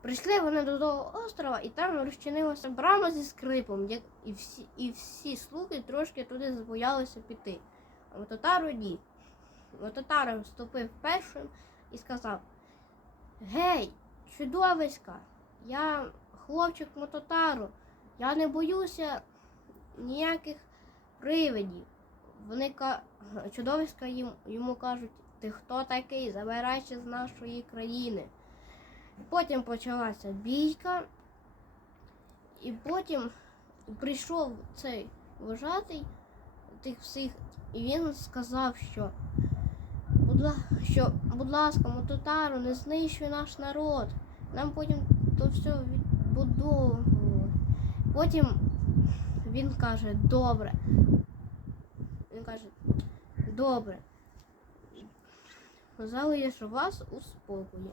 Прийшли вони до того острова, і там розчинилася брама зі скрипом, як і всі, і всі слуги трошки туди забоялися піти. А Мототару ні. Мототара вступив першим і сказав: Гей, чудовиська, я хлопчик Мототару, я не боюся ніяких привидів. Вони чудовиська йому кажуть, ти хто такий? Забирайся з нашої країни. Потім почалася бійка, і потім прийшов цей вожатий тих всіх, і він сказав, що будь, що, будь ласка, Мототару, не знищуй наш народ. Нам потім то все відбудовувати. Потім він каже, добре. Він каже, добре. Залишу вас у спокої.